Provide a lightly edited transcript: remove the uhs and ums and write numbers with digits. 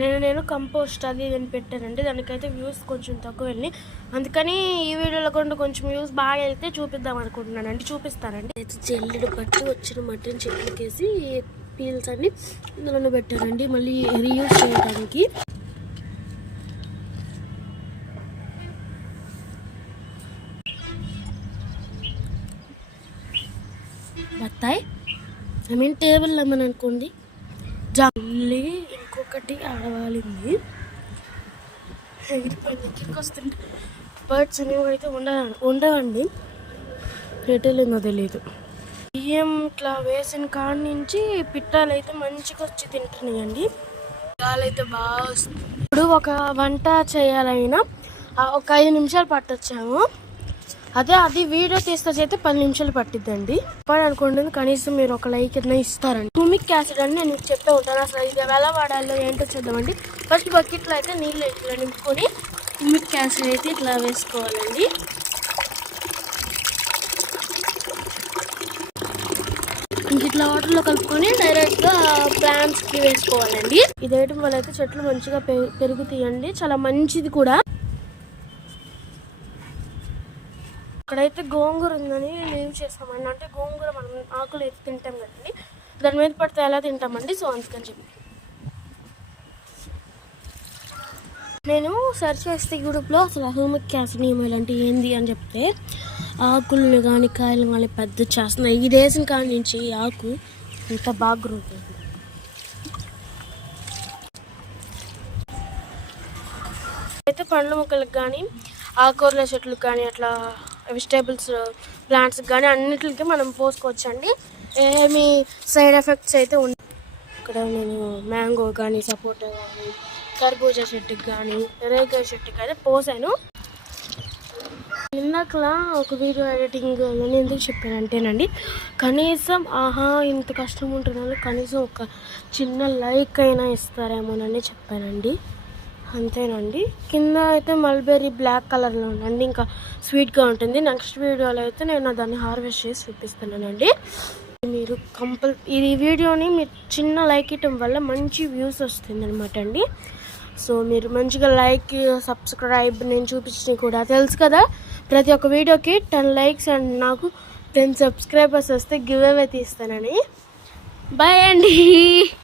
నేను కంపోస్ట్ అది ఇది పెట్టానండి. దానికైతే వ్యూస్ కొంచెం తక్కువ వెళ్ళినాయి. అందుకని ఈ వీడియోలో కూడా కొంచెం వ్యూస్ బాగా వెళ్తే చూపిద్దాం అనుకుంటున్నానండి. చూపిస్తానండి. అయితే జల్లెడు పట్టి వచ్చిన మటన్ చెట్లకేసి పీల్స్ అన్ని ఇందులో పెట్టానండి, మళ్ళీ రీయూజ్ చేయడానికి. బత్తాయి టేబుల్ లెమన్ అనుకోండి. జల్లి ఇంకొకటి ఆడవాలింది. ఎగిరిపోయింది వస్తుంటే బర్డ్స్ అనేవి అయితే ఉండవండి. ఎటెళ్ళిందో తెలియదు. బియ్యం ఇట్లా వేసిన కాడ నుంచి పిట్టాలు అయితే మంచిగా వచ్చి తింటున్నాయండి. గాలైతే బాగా వస్తుంది. ఇప్పుడు ఒక వంట చేయాలైనా ఒక 5 నిమిషాలు పట్టొచ్చాము. అది వీడియో తీస్తే అయితే 10 నిమిషాలు పట్టిద్దండి. అనుకోండి కనీసం మీరు ఒక లైక్ ఏదైనా ఇస్తారండి. హ్యూమిక్ యాసిడ్ అని నేను చెప్పే ఉంటాను. అసలు ఇది ఎలా వాడాలో ఏంటో చూద్దామండి. ఫస్ట్ బకెట్లో అయితే నీళ్ళు ఇట్లా నింపుకొని హ్యూమిక్ యాసిడ్ అయితే ఇట్లా వేసుకోవాలండి. ఇంక ఇట్లా వాటర్లో కలుపుకొని డైరెక్ట్గా ప్లాంట్స్కి వేసుకోవాలండి. ఇది వేయడం వల్ల అయితే చెట్లు మంచిగా పెరుగుతాయండి. చాలా మంచిది కూడా. ఇక్కడైతే గోంగూర ఉందని లీవ్ చేస్తామండి. అంటే గోంగూర మనం ఆకులు ఎత్తి తింటాం కదండి, దాని మీద పడితే ఎలా తింటామండి. సో అందుకని చెప్పి నేను సెర్చ్ చేస్తే యూట్యూబ్లో అసలు హ్యూమిక్ యాసిడ్ ఇలాంటి ఏంది అని చెప్తే ఆకులను కానీ కాయలు కానీ పెద్ద చేస్తున్నాయి. ఇది వేసిన కాడి నుంచి ఆకు ఇంత బాగా గ్రోత్ అవుతుంది. అయితే పండ్ల మొక్కలకు కానీ ఆకుకూరల చెట్లకు కానీ అట్లా వెజిటేబుల్స్ ప్లాంట్స్కి కానీ అన్నిటికి మనం పోసుకోవచ్చండి. ఏమి సైడ్ ఎఫెక్ట్స్ అయితే ఉండవు. ఇక్కడ నేను మ్యాంగో కానీ సపోటా కానీ కర్బూజా చెట్టుకి కానీ రేగాయ చెట్టుకి అయితే పోసాను. ఇందాకలా ఒక వీడియో ఎడిటింగ్ అని ఎందుకు చెప్పానంటేనండి, కనీసం ఇంత కష్టం ఉంటుందని కనీసం ఒక చిన్న లైక్ అయినా ఇస్తారేమోనని చెప్పానండి. అంతేనండి. కింద అయితే మల్బెర్రీ బ్లాక్ కలర్లో ఉందండి, ఇంకా స్వీట్గా ఉంటుంది. నెక్స్ట్ వీడియోలో అయితే నేను దాన్ని హార్వెస్ట్ చేసి చూపిస్తున్నానండి. మీరు ఈ వీడియోని మీరు చిన్న లైక్ ఇవ్వడం వల్ల మంచి వ్యూస్ వస్తుంది అనమాట అండి. సో మీరు మంచిగా లైక్ సబ్స్క్రైబ్ నేను చూపించినవి కూడా తెలుసు కదా. ప్రతి ఒక్క వీడియోకి 10 లైక్స్ అండ్ నాకు 10 సబ్స్క్రైబర్స్ వస్తే గివ్ అవే తీస్తానని. బాయ్ అండి.